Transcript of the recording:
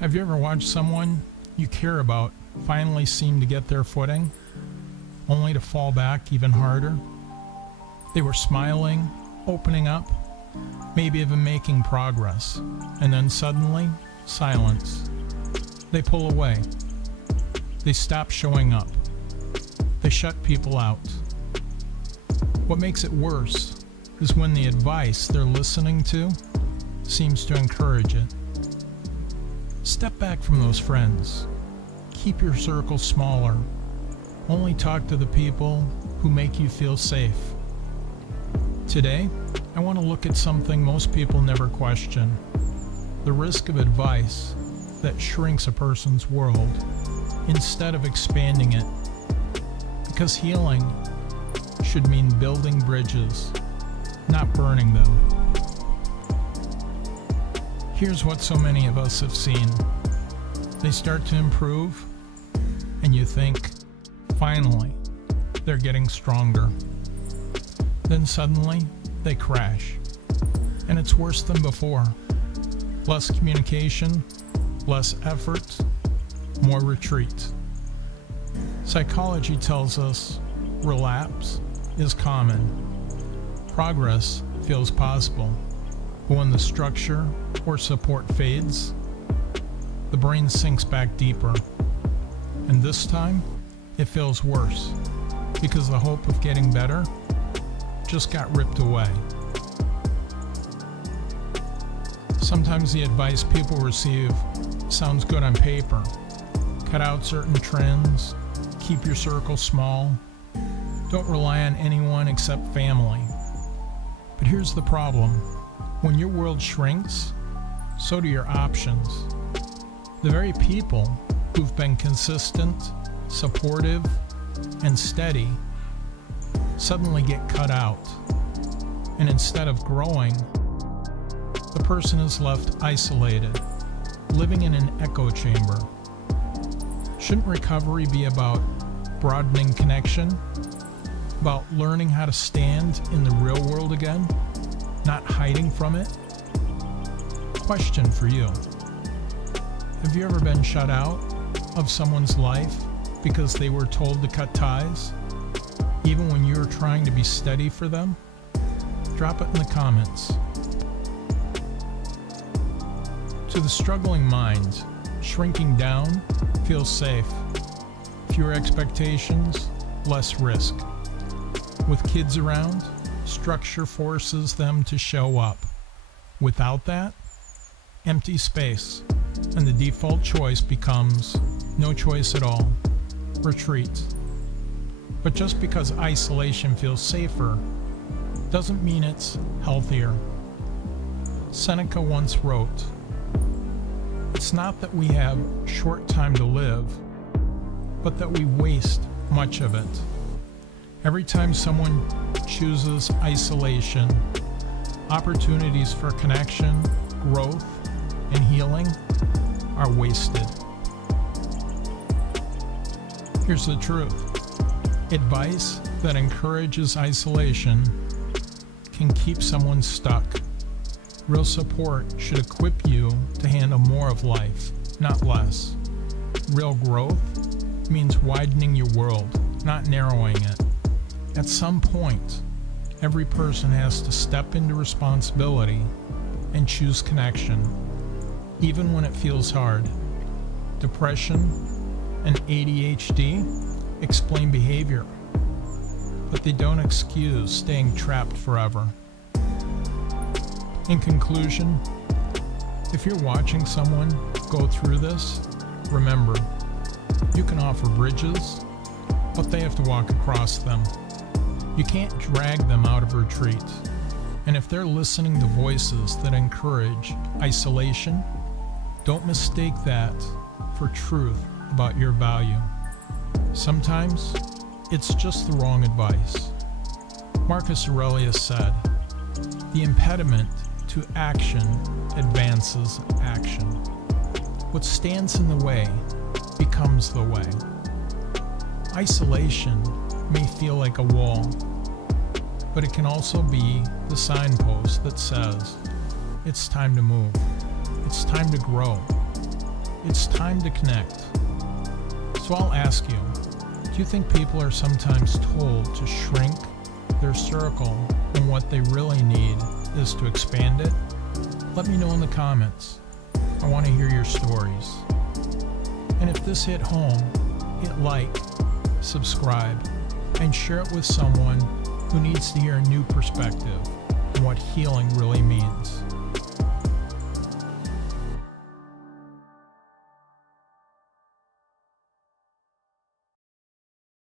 Have you ever watched someone you care about finally seem to get their footing, only to fall back even harder? They were smiling, opening up, maybe even making progress, and then suddenly, silence. They pull away. They stop showing up. They shut people out. What makes it worse is when the advice they're listening to seems to encourage it. Step back from those friends. Keep your circle smaller. Only talk to the people who make you feel safe. Today, I want to look at something most people never question: the risk of advice that shrinks a person's world instead of expanding it. Because healing should mean building bridges, not burning them. Here's what so many of us have seen. They start to improve, and you think, finally, they're getting stronger. Then suddenly, they crash, and it's worse than before. Less communication, less effort, more retreat. Psychology tells us relapse is common. Progress feels possible, but when the structure or support fades, the brain sinks back deeper. And this time, it feels worse, because the hope of getting better just got ripped away. Sometimes the advice people receive sounds good on paper. Cut out certain trends, keep your circle small, don't rely on anyone except family. But here's the problem. When your world shrinks, so do your options. The very people who've been consistent, supportive, and steady suddenly get cut out. And instead of growing, the person is left isolated, living in an echo chamber. Shouldn't recovery be about broadening connection, about learning how to stand in the real world again, not hiding from it? Question for you. Have you ever been shut out of someone's life because they were told to cut ties, even when you were trying to be steady for them? Drop it in the comments. To the struggling mind, shrinking down feels safe. Fewer expectations, less risk. With kids around, structure forces them to show up. Without that, empty space, and the default choice becomes no choice at all, retreat. But just because isolation feels safer doesn't mean it's healthier. Seneca once wrote, "It's not that we have short time to live, but that we waste much of it." Every time someone chooses isolation, opportunities for connection, growth, and healing are wasted. Here's the truth. Advice that encourages isolation can keep someone stuck. Real support should equip you to handle more of life, not less. Real growth means widening your world, not narrowing it. At some point, every person has to step into responsibility and choose connection, even when it feels hard. Depression and ADHD explain behavior, but they don't excuse staying trapped forever. In conclusion, if you're watching someone go through this, remember, you can offer bridges, but they have to walk across them. You can't drag them out of retreat. And if they're listening to voices that encourage isolation, don't mistake that for truth about your value. Sometimes it's just the wrong advice. Marcus Aurelius said, "The impediment to action advances action. What stands in the way becomes the way." Isolation may feel like a wall, but it can also be the signpost that says, it's time to move, it's time to grow, It's time to connect. So I'll ask you, do you think people are sometimes told to shrink their circle when what they really need is to expand it? Let me know in the comments. I want to hear your stories. And if this hit home, hit like, subscribe, and share it with someone who needs to hear a new perspective on what healing really means.